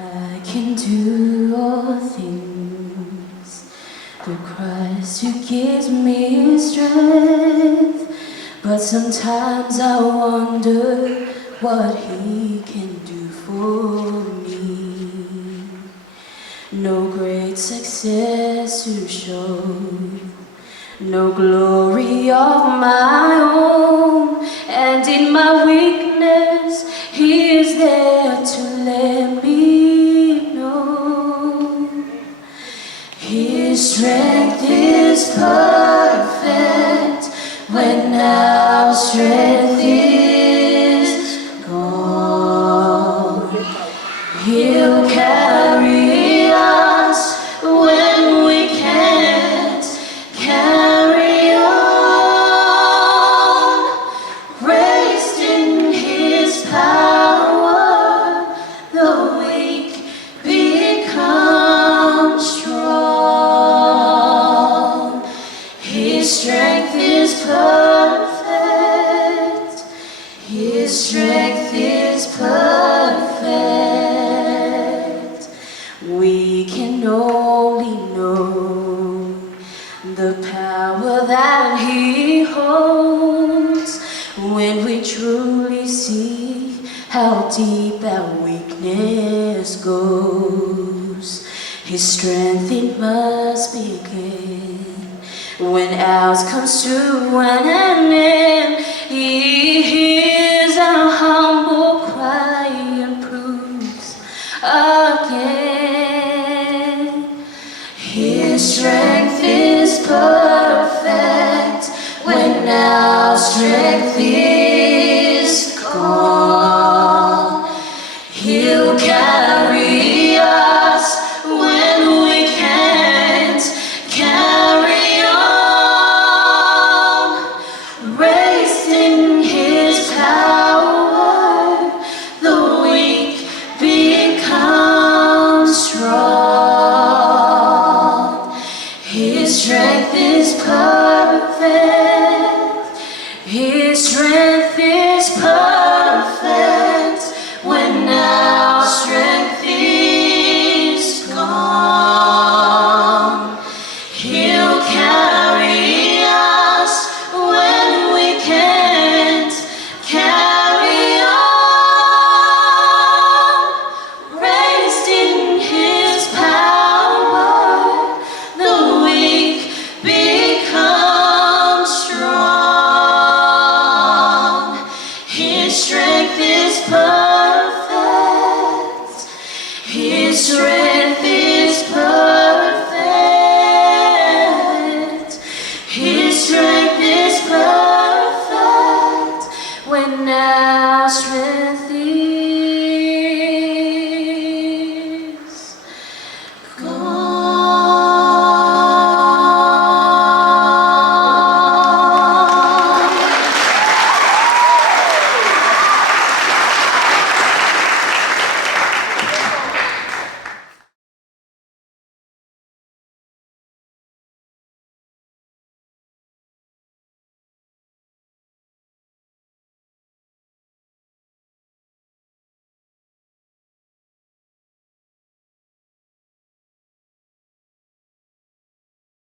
I can do all things through Christ who gives me strength. But sometimes I wonder what He can do for me. No great success to show, no glory of my own, and in my weakness He is there to let me know. His strength is perfect when our strength is gone. He'll carry us when we can't carry on. Raised in His power, the weak become strong. His strength is perfect. His strength is perfect. We can only know the power that He holds when we truly see how deep our weakness goes. His strength, it must begin when ours comes to an end. He hears our humble cry and proves again. His strength is perfect when our strength is gone. He'll carry us when we can't carry on. Raised in His power, the weak become strong. His strength is perfect. His strength is perfect when our strength is gone. He'll carry us when we can't carry on. Raised in His power, the weak become strong. His strength is perfect. His strength is perfect. His strength is perfect when our strength is